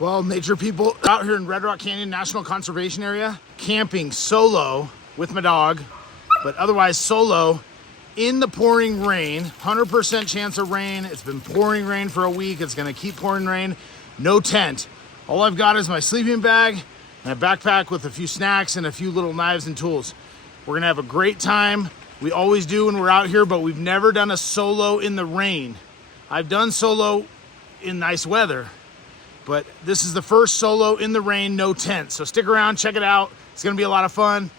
Well, nature people out here in Red Rock Canyon National Conservation Area, camping solo with my dog, but otherwise solo in the pouring rain, 100% chance of rain. It's been pouring rain for a week. It's gonna keep pouring rain. No tent. All I've got is my sleeping bag and a backpack with a few snacks and a few little knives and tools. We're gonna have a great time. We always do when we're out here, but we've never done a solo in the rain. I've done solo in nice weather, but this is the first solo in the rain, no tent. So stick around, check it out. It's gonna be a lot of fun.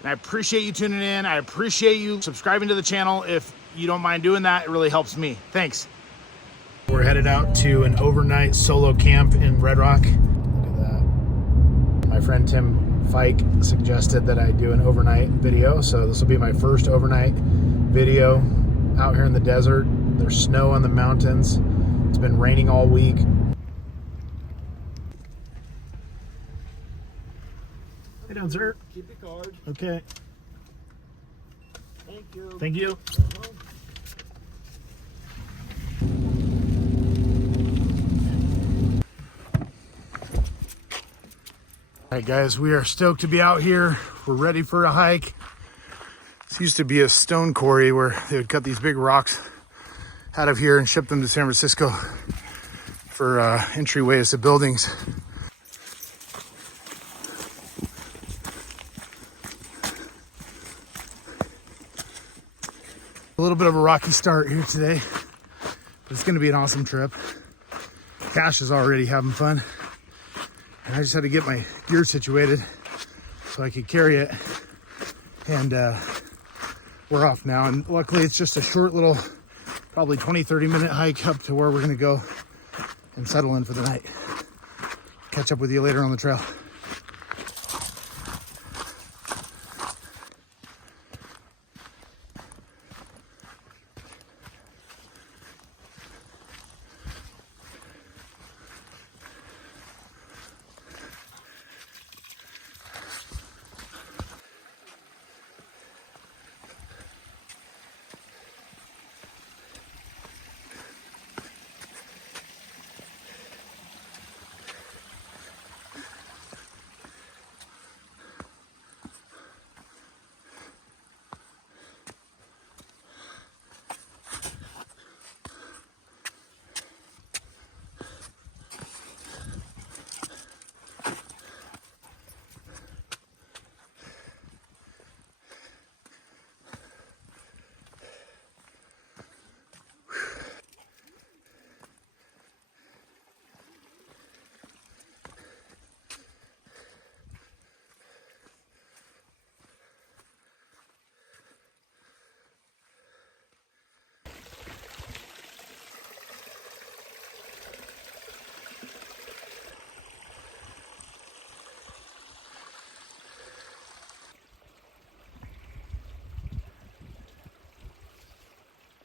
And I appreciate you tuning in. I appreciate you subscribing to the channel. If you don't mind doing that, it really helps me. Thanks. We're headed out to an overnight solo camp in Red Rock. Look at that. My friend Tim Fike suggested that I do an overnight video. So this will be my first overnight video out here in the desert. There's snow on the mountains. It's been raining all week. Hey down, sir. Keep your card. Okay. Thank you. Thank you. All right, guys, we are stoked to be out here. We're ready for a hike. This used to be a stone quarry where they would cut these big rocks out of here and ship them to San Francisco for entryways to buildings. A little bit of a rocky start here today, but it's gonna be an awesome trip. Cash is already having fun. And I just had to get my gear situated so I could carry it. And we're off now. And luckily it's just a short little, probably 20-30 minute hike up to where we're gonna go and settle in for the night. Catch up with you later on the trail.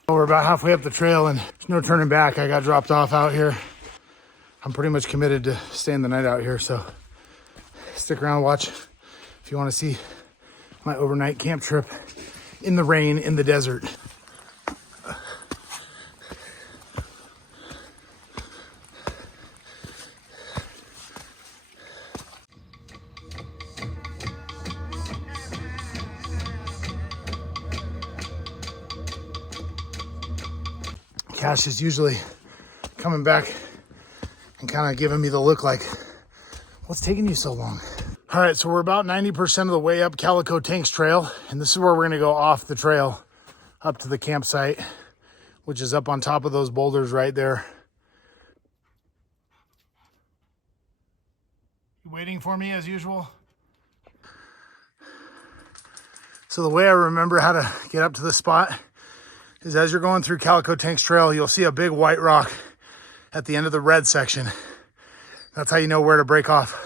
We're about halfway up the trail and there's no turning back. I got dropped off out here. I'm pretty much committed to staying the night out here, so stick around, watch if you want to see my overnight camp trip in the rain in the desert. Cash is usually coming back and kind of giving me the look like, what's taking you so long? All right, so we're about 90% of the way up Calico Tanks Trail, and this is where we're gonna go off the trail up to the campsite, which is up on top of those boulders right there. You waiting for me as usual? So the way I remember how to get up to the spot is as you're going through Calico Tanks Trail, you'll see a big white rock at the end of the red section. That's how you know where to break off.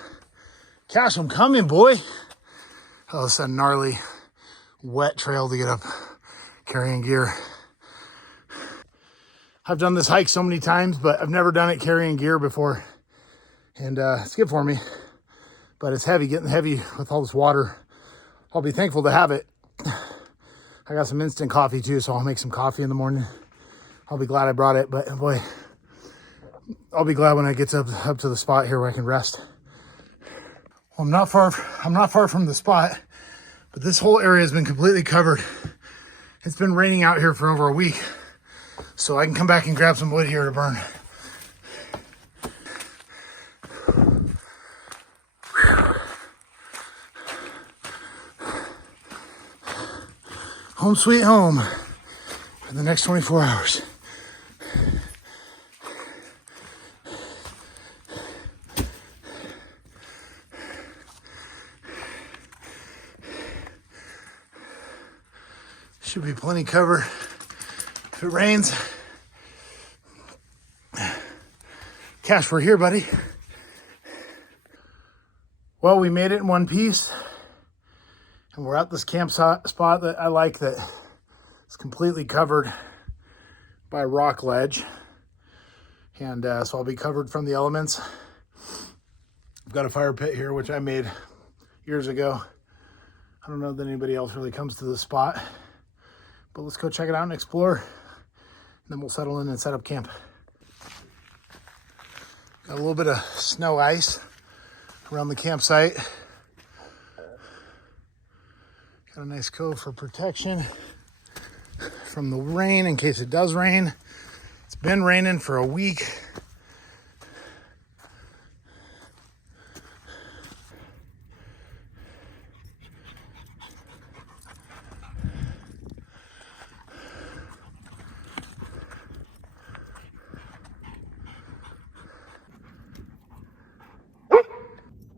Cash, I'm coming, boy. Oh, it's a gnarly, wet trail to get up carrying gear. I've done this hike so many times, but I've never done it carrying gear before. And it's good for me, but it's heavy, getting heavy with all this water. I'll be thankful to have it. I got some instant coffee too, so I'll make some coffee in the morning. I'll be glad I brought it, but boy, I'll be glad when I get up to the spot here where I can rest. Well, I'm not far from the spot, but this whole area has been completely covered. It's been raining out here for over a week, so I can come back and grab some wood here to burn. Home sweet home for the next 24 hours. Should be plenty cover if it rains. Cash, we're here, buddy. Well, we made it in one piece, and we're at this camp spot that I like, that it's completely covered by a rock ledge, and so I'll be covered from the elements. I've got a fire pit here, which I made years ago. I don't know that anybody else really comes to this spot, but let's go check it out and explore, and then we'll settle in and set up camp. Got a little bit of snow ice around the campsite. Got a nice cove for protection from the rain in case it does rain. It's been raining for a week.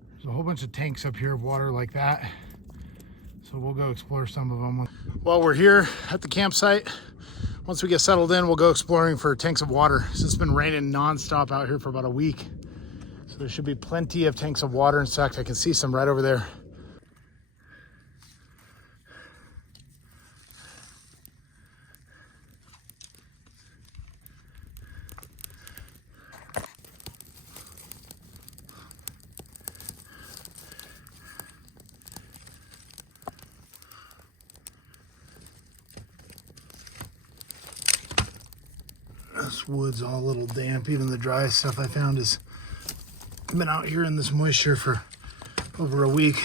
There's a whole bunch of tanks up here of water like that, so we'll go explore some of them. While we're here at the campsite, once we get settled in, we'll go exploring for tanks of water. So it's been raining nonstop out here for about a week, so there should be plenty of tanks of water. In fact, I can see some right over there. This wood's all a little damp. Even the dry stuff I found has been out here in this moisture for over a week.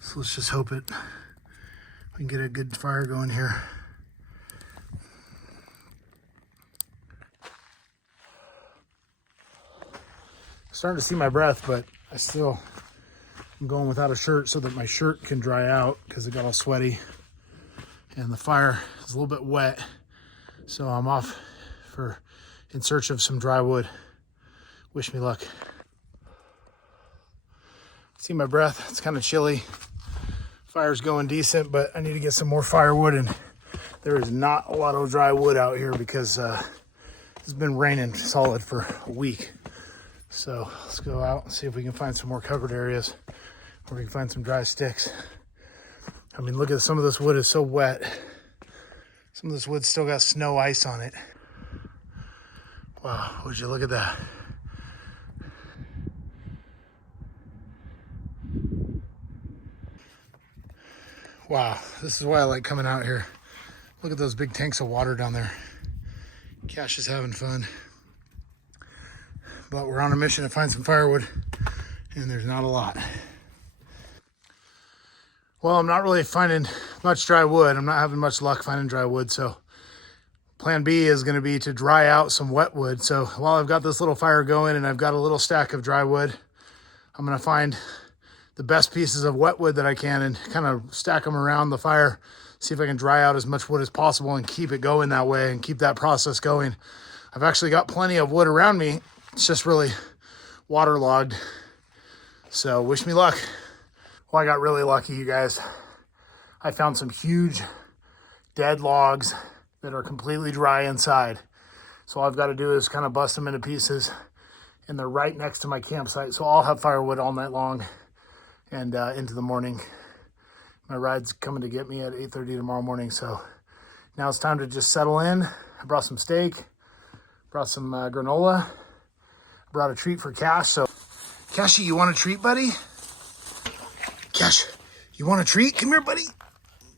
So let's just hope we can get a good fire going here. Starting to see my breath, but I'm going without a shirt so that my shirt can dry out because it got all sweaty. And the fire is a little bit wet. So I'm off in search of some dry wood. Wish me luck. See my breath, it's kind of chilly. Fire's going decent, but I need to get some more firewood, and there is not a lot of dry wood out here because it's been raining solid for a week. So let's go out and see if we can find some more covered areas where we can find some dry sticks. I mean, look at some of this wood is so wet. Some of this wood's still got snow ice on it. Wow, would you look at that? Wow, this is why I like coming out here. Look at those big tanks of water down there. Cash is having fun. But we're on a mission to find some firewood, and there's not a lot. Well, I'm not really finding much dry wood. I'm not having much luck finding dry wood, so plan B is going to be to dry out some wet wood. So while I've got this little fire going and I've got a little stack of dry wood, I'm going to find the best pieces of wet wood that I can and kind of stack them around the fire, see if I can dry out as much wood as possible and keep it going that way and keep that process going. I've actually got plenty of wood around me. It's just really waterlogged. So wish me luck. Well, I got really lucky, you guys. I found some huge dead logs that are completely dry inside. So all I've got to do is kind of bust them into pieces, and they're right next to my campsite. So I'll have firewood all night long and into the morning. My ride's coming to get me at 8:30 tomorrow morning. So now it's time to just settle in. I brought some steak, brought some granola, brought a treat for Cash. So Cashy, you want a treat, buddy? Cash, you want a treat? Come here, buddy.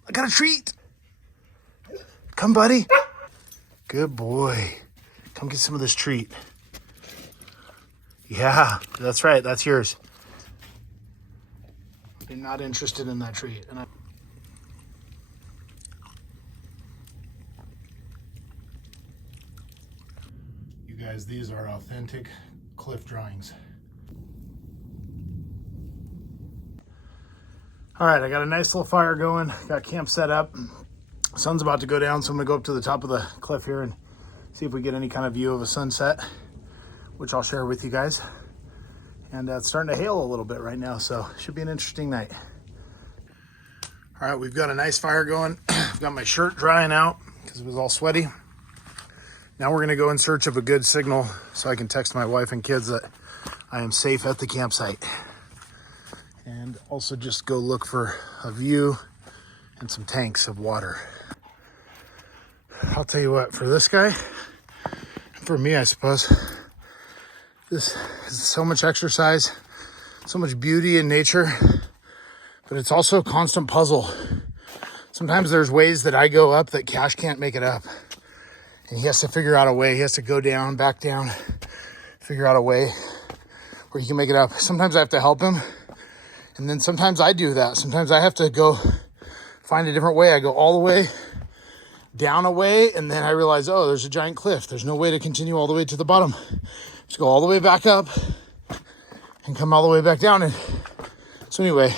I got a treat. Come, buddy. Good boy. Come get some of this treat. Yeah, that's right. That's yours. You're not interested in that treat. And you guys, these are authentic cliff drawings. All right, I got a nice little fire going. Got camp set up. Sun's about to go down, so I'm gonna go up to the top of the cliff here and see if we get any kind of view of a sunset, which I'll share with you guys. And it's starting to hail a little bit right now, so should be an interesting night. All right, we've got a nice fire going. I've got my shirt drying out because it was all sweaty. Now we're gonna go in search of a good signal so I can text my wife and kids that I am safe at the campsite. And also just go look for a view and some tanks of water. I'll tell you what, for this guy, for me, I suppose, this is so much exercise, so much beauty in nature, but it's also a constant puzzle. Sometimes there's ways that I go up that Cash can't make it up. And he has to figure out a way. He has to go down, back down, figure out a way where he can make it up. Sometimes I have to help him. And then sometimes I do that. Sometimes I have to go find a different way. I go all the way down a way, and then I realize, oh, there's a giant cliff. There's no way to continue all the way to the bottom. Just go all the way back up and come all the way back down. And so anyway,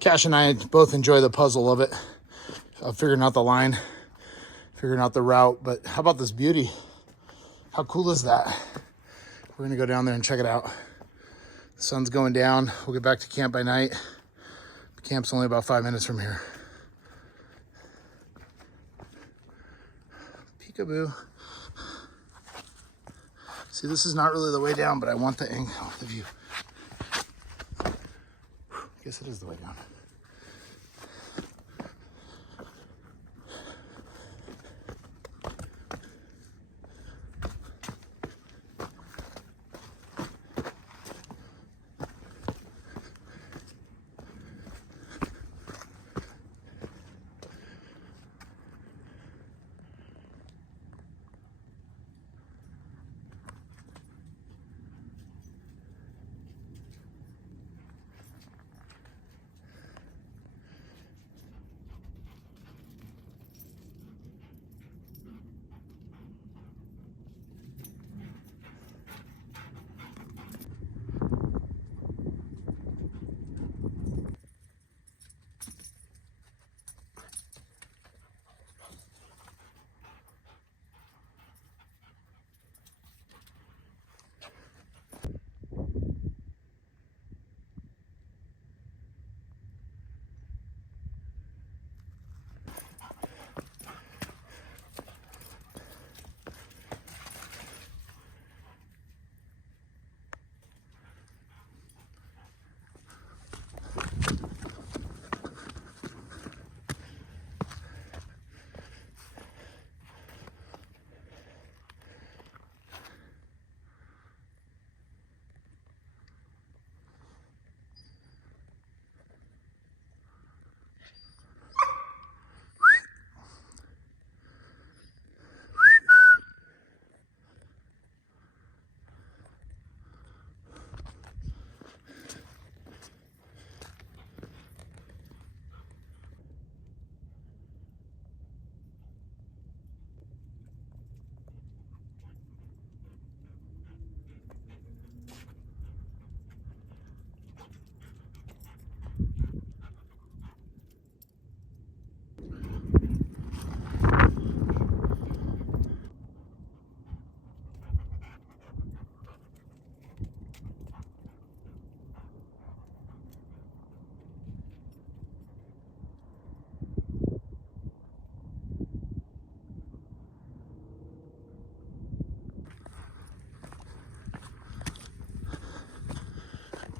Cash and I both enjoy the puzzle of it, of figuring out the line, figuring out the route. But how about this beauty? How cool is that? We're gonna go down there and check it out. The sun's going down. We'll get back to camp by night. The camp's only about 5 minutes from here. Peekaboo. See, this is not really the way down, but I want the angle of the view. Guess it is the way down.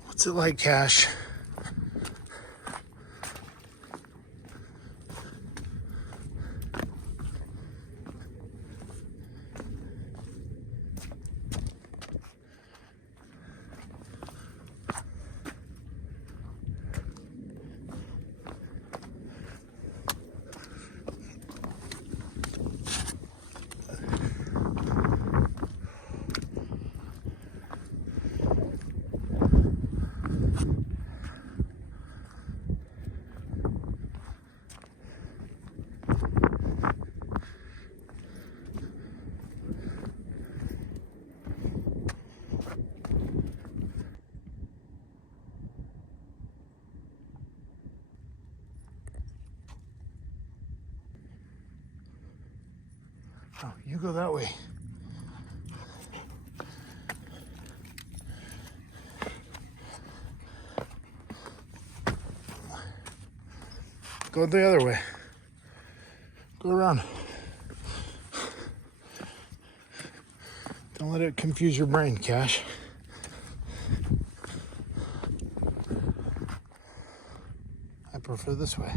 What's it like, Cash? Oh, you go that way. Go the other way. Go around. Don't let it confuse your brain, Cash. I prefer this way.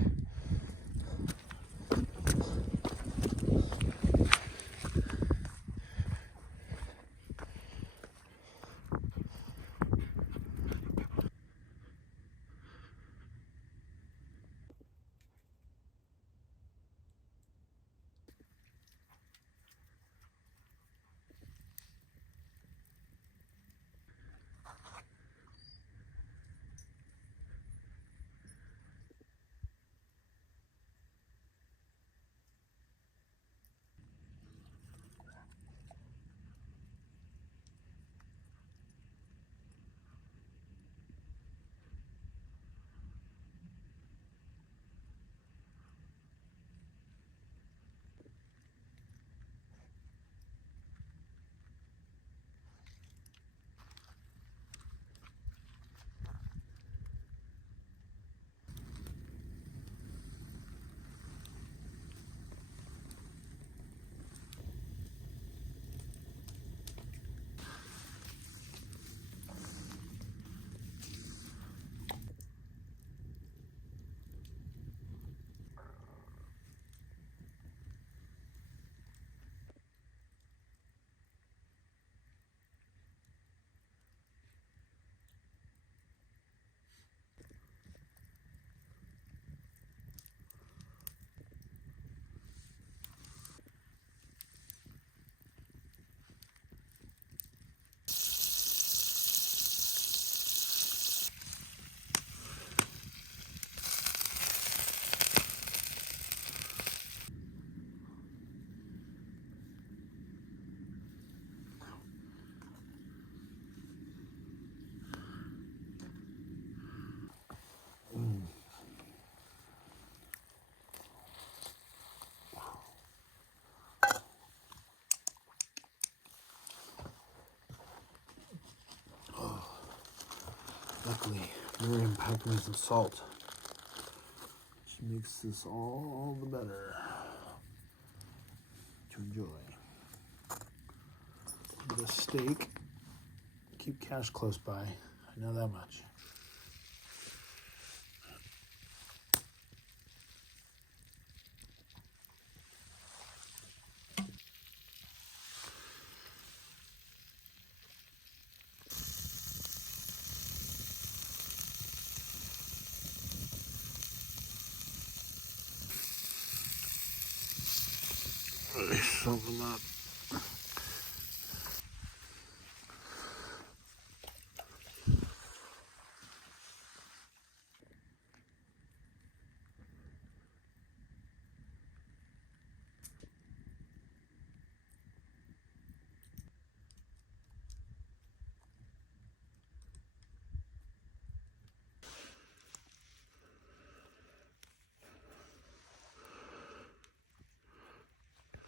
Luckily, Miriam packed me some salt. She makes this all the better to enjoy. The steak. Keep Cash close by. I know that much. Salt them up.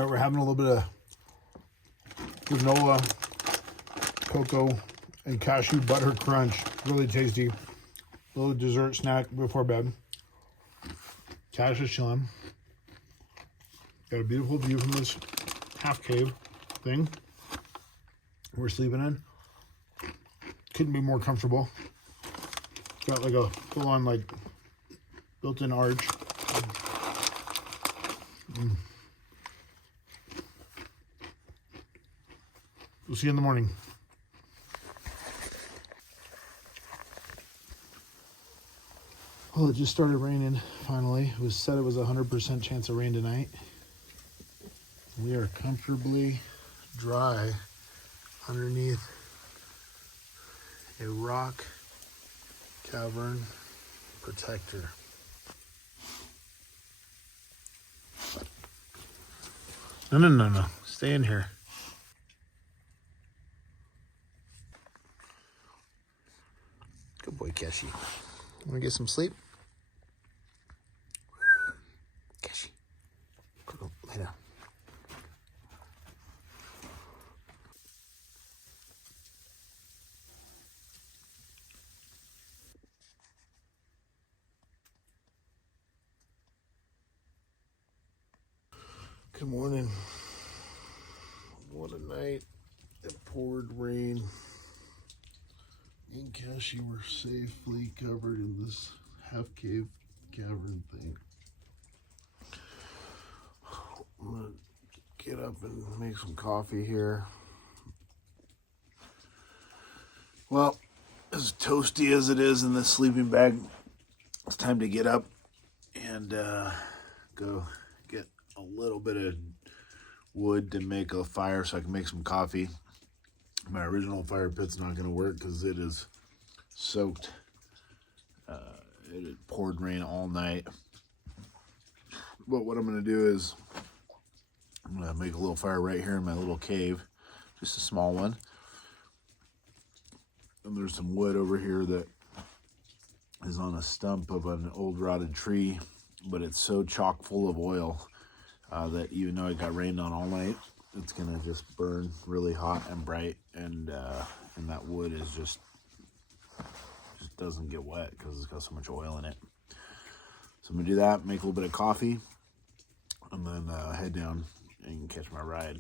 We're having a little bit of granola, cocoa, and cashew butter crunch. Really tasty. A little dessert snack before bed. Cash is chilling. Got a beautiful view from this half cave thing we're sleeping in. Couldn't be more comfortable. Got like a full-on like built-in arch. We'll see you in the morning. Well, it just started raining, finally. It was said it was a 100% chance of rain tonight. We are comfortably dry underneath a rock cavern protector. No. Stay in here. Good boy, Keshi. Want to get some sleep? Keshi. Go lay down. Good morning. What a night. It poured rain. Me and Cassie were safely covered in this half cave cavern thing. I'm gonna get up and make some coffee here. Well, as toasty as it is in this sleeping bag, it's time to get up and go get a little bit of wood to make a fire so I can make some coffee. My original fire pit's not going to work because it is soaked. It had poured rain all night. But what I'm going to do is I'm going to make a little fire right here in my little cave, just a small one. And there's some wood over here that is on a stump of an old rotted tree, but it's so chock full of oil that even though it got rained on all night, it's gonna just burn really hot and bright, and that wood is just doesn't get wet because it's got so much oil in it. So I'm gonna do that, make a little bit of coffee, and then head down and catch my ride.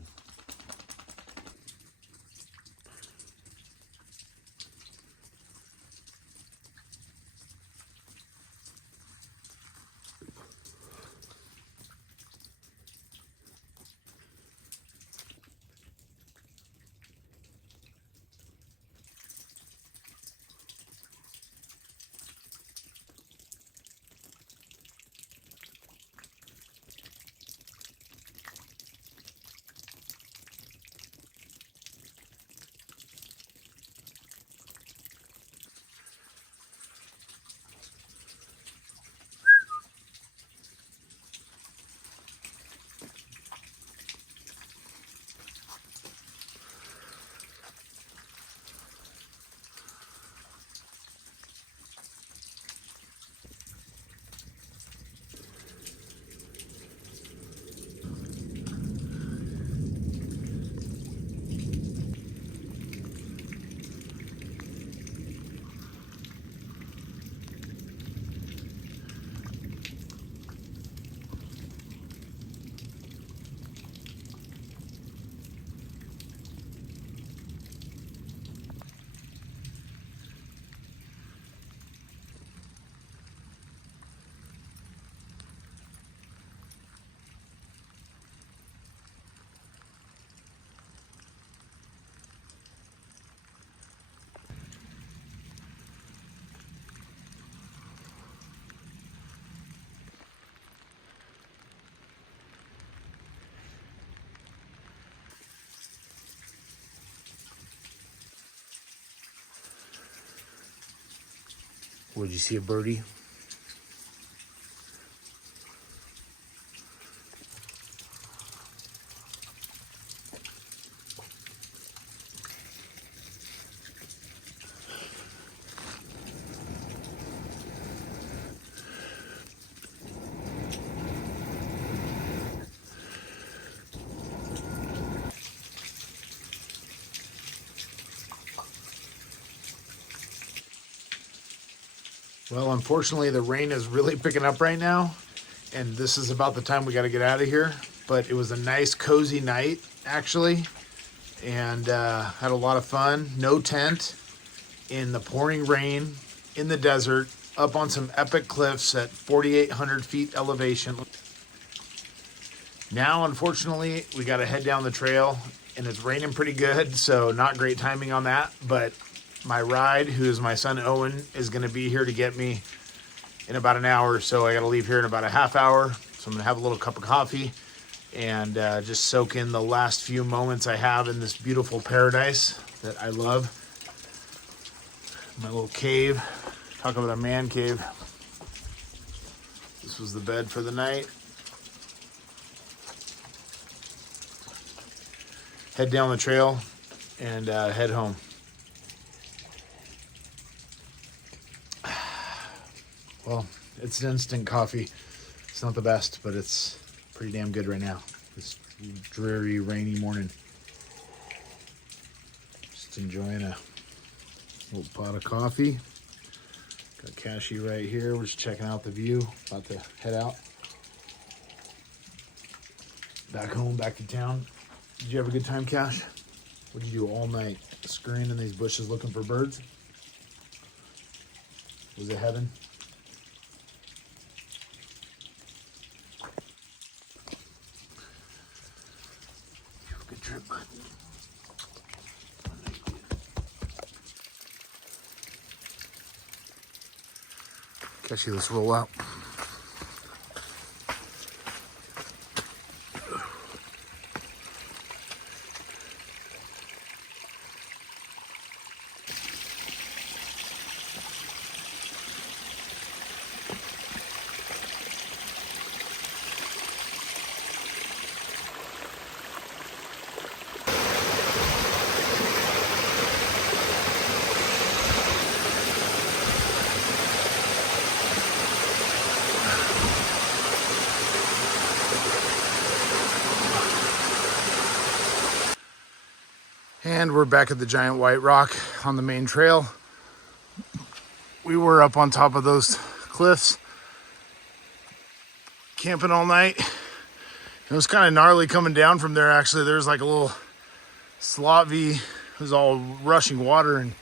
Would you see a birdie? Well, unfortunately, the rain is really picking up right now, and this is about the time we got to get out of here. But it was a nice, cozy night, actually, and had a lot of fun. No tent, in the pouring rain, in the desert, up on some epic cliffs at 4,800 feet elevation. Now, unfortunately, we got to head down the trail, and it's raining pretty good, so not great timing on that, but my ride, who is my son Owen, is going to be here to get me in about an hour. So I got to leave here in about a half hour. So I'm going to have a little cup of coffee and just soak in the last few moments I have in this beautiful paradise that I love. My little cave. Talk about a man cave. This was the bed for the night. Head down the trail and head home. Well, it's instant coffee. It's not the best, but it's pretty damn good right now. This dreary, rainy morning. Just enjoying a little pot of coffee. Got Cassie right here. We're just checking out the view. About to head out. Back home, back to town. Did you have a good time, Cash? What did you do all night? Scurrying in these bushes looking for birds? Was it heaven? You have a good trip, bud. Cashy, let's roll out. And we're back at the giant white rock on the main trail. We were up on top of those cliffs, camping all night. It was kind of gnarly coming down from there, actually. There's like a little slot V. It was all rushing water, and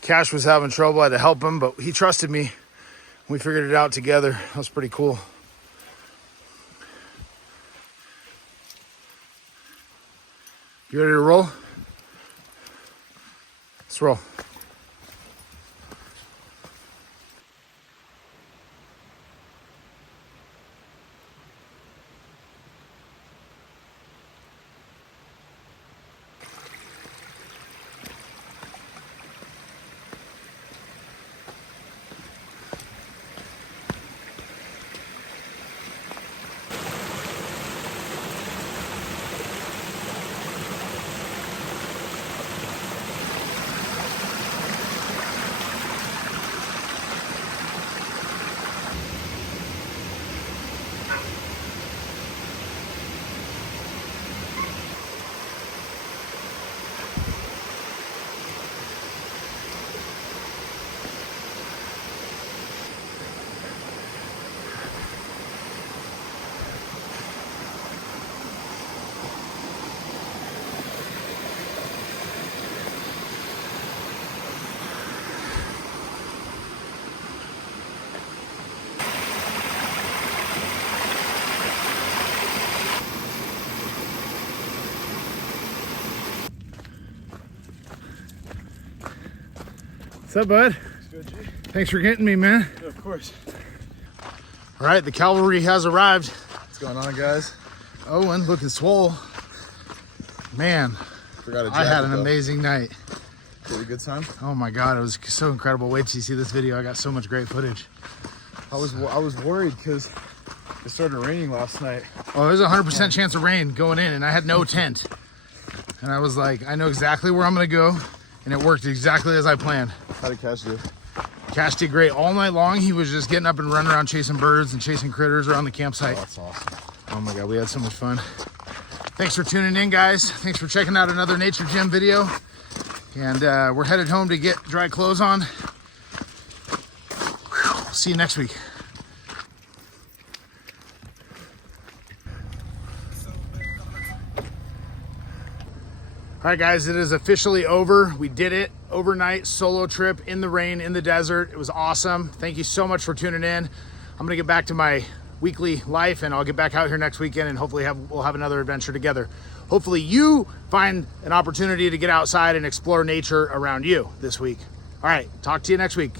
Cash was having trouble. I had to help him, but he trusted me. We figured it out together. That was pretty cool. You ready to roll? Let's roll. What's up, bud? Good, G. Thanks for getting me, man. Yeah, of course. All right, the cavalry has arrived. What's going on, guys? Owen looking swole. Man, Forgot a I had jacket, an though. amazing night. Did a good time? Oh my God, it was so incredible. Wait till you see this video. I got so much great footage. I was worried because it started raining last night. Oh, there's a 100% chance of rain going in, and I had no tent. And I was like, I know exactly where I'm gonna go, and it worked exactly as I planned. How did Cash do? Cash did great all night long. He was just getting up and running around chasing birds and chasing critters around the Oh, campsite. that's awesome. Oh my God, we had so much fun. Thanks for tuning in, guys. Thanks for checking out another Nature Gym video. And we're headed home to get dry clothes on. Whew. See you next week. All right, guys, it is officially over. We did it. Overnight solo trip in the rain, in the desert. It was awesome. Thank you so much for tuning in. I'm gonna get back to my weekly life, and I'll get back out here next weekend, and hopefully we'll have another adventure together. Hopefully you find an opportunity to get outside and explore nature around you this week. All right, talk to you next week.